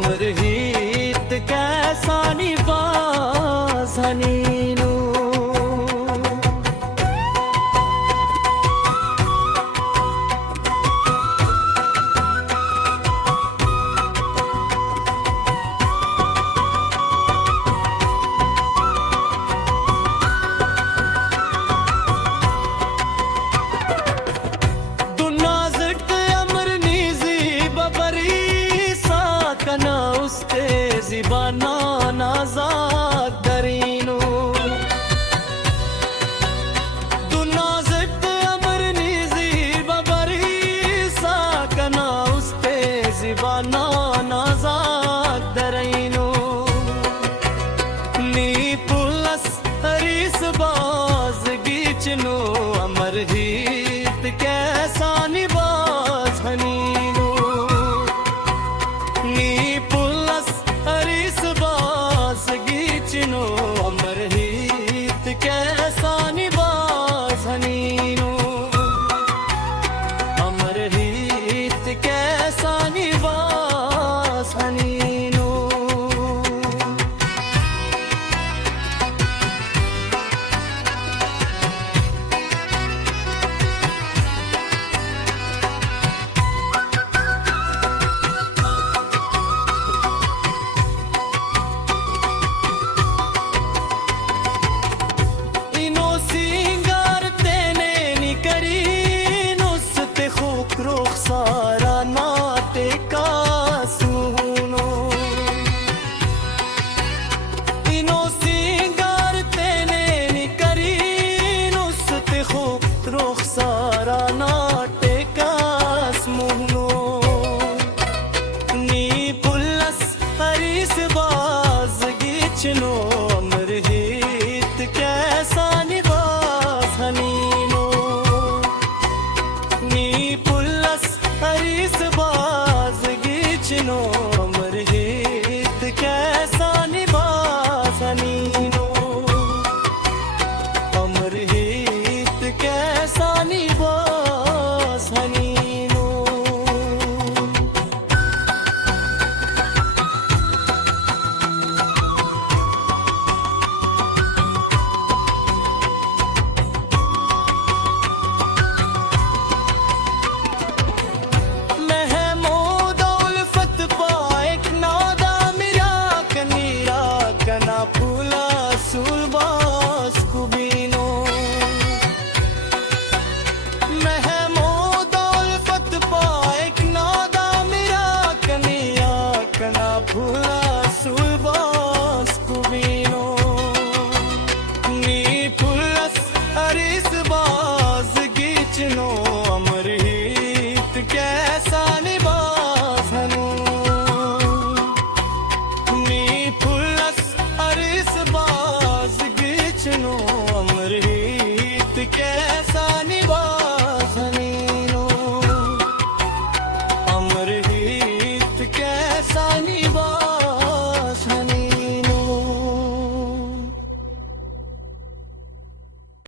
अमरहीत कैसा निबाज़नीनू ज़िबाना नाज़ाक दरीनू तू नाज़िक अमर नीज़ी बबरी साकना उस्ते ज़िबाना नाज़ाक दरीनू नी पुलस हरीस बाज गीचनो अमरहीत कैसा निबाज़ हनीनू नी पुलस हरीस बाज गीचनो अमरहीत कैसा निबाज़ हनीनू अमरहीत कैसा निबाज़ हनीनू रुखसारा नाते का सुनो इनो सिंगार तेने निकरी नुस्ते खूब रुखसारा नाते का सुनो नी पुलस हरीस बाज गीचनो अमरहीत कैसा निबाज़ हनीनो नी हरीस बाज गीचनो अमरहीत कैसा निबाज़ हनीनो अमरहीत कैसा निबाज़ हनीनो Pula sulbas kubino महमूद उल्फत पाएक नादा मेरा कनिया कना फूला सुलबास कुबीनो नी पुलस हरीस बाज गीचनो अमरहीत कैसा निबाज़ हनू नी पुलस हरीस बाज गीचनो